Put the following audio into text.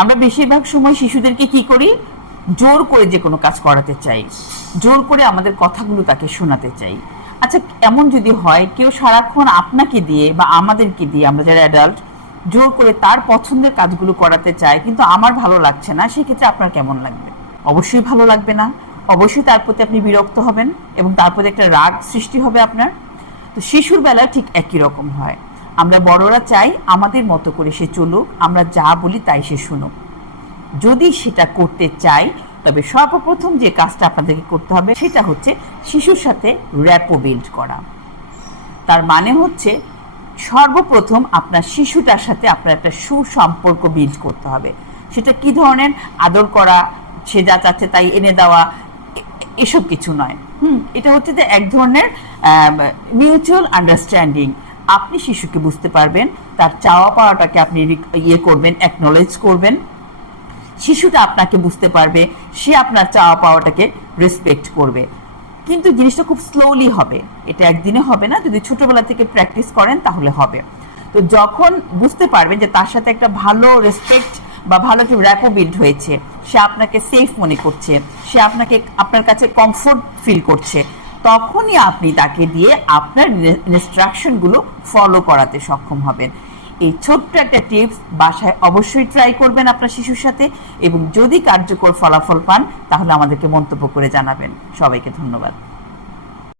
আমরা বেশিরভাগ সময় শিশুদেরকে কি করি, জোর করে যে কোনো কাজ করাতে চাই, জোর করে আমাদের কথাগুলো তাকে শোনাতে চাই। আচ্ছা, এমন যদি হয় কেউ সারাক্ষণ আপনাকে দিয়ে বা আমাদেরকে দিয়ে, আমরা যারা অ্যাডাল্ট, জোর করে তার পছন্দের কাজগুলো করাতে চায়, কিন্তু আমার ভালো লাগছে না, সেক্ষেত্রে আপনার কেমন লাগবে? অবশ্যই ভালো লাগবে না। অবশ্যই তার প্রতি আপনি বিরক্ত হবেন এবং তার প্রতি একটা রাগ সৃষ্টি হবে আপনার। তো শিশুর বেলায় ঠিক একই রকম হয়। আমরা বড়রা চাই আমাদের মতো করে সে চলুক, আমরা যা বলি তাই সে শুনুক। যদি সেটা করতে চাই, তবে সর্বপ্রথম যে কাজটা আপনাদেরকে করতে হবে সেটা হচ্ছে শিশুর সাথে র্যাপো বিল্ড করা। তার মানে হচ্ছে সর্বপ্রথম আপনার শিশুটার সাথে আপনার একটা সুসম্পর্ক বিল্ড করতে হবে। সেটা কি ধরনের? আদর করা, সে যা চাচ্ছে তাই এনে দেওয়া, এসব কিছু নয়। এটা হচ্ছে যে এক ধরনের মিউচুয়াল আন্ডারস্ট্যান্ডিং। আপনি শিশুকে বুঝতে পারবেন, তার চাওয়া পাওয়াটাকে আপনি করবেন, অ্যাকনোলেজ করবেন। শিশুটা আপনাকে বুঝতে পারবে, সে আপনার চাওয়া পাওয়াটাকে রেসপেক্ট করবে। কিন্তু জিনিসটা খুব স্লোলি হবে, এটা একদিনে হবে না। যদি ছোটবেলা থেকে প্র্যাকটিস করেন তাহলে হবে। তো যখন বুঝতে পারবেন যে তার সাথে একটা ভালো রেসপেক্ট বা ভালো একটা র্যাপো বিল্ড হয়েছে, সে আপনাকে সেফ মনে করছে, সে আপনার কাছে কমফোর্ট ফিল করছে, তখনই আপনি তাকে দিয়ে আপনার ইনস্ট্রাকশনগুলো ফলো করাতে সক্ষম হবেন। এই ছোট্ট একটা টিপস বাসায় অবশ্যই ট্রাই করবেন আপনার শিশুর সাথে, এবং যদি কার্যকর ফলাফল পান তাহলে আমাদেরকে মন্তব্য করে জানাবেন। সবাইকে ধন্যবাদ।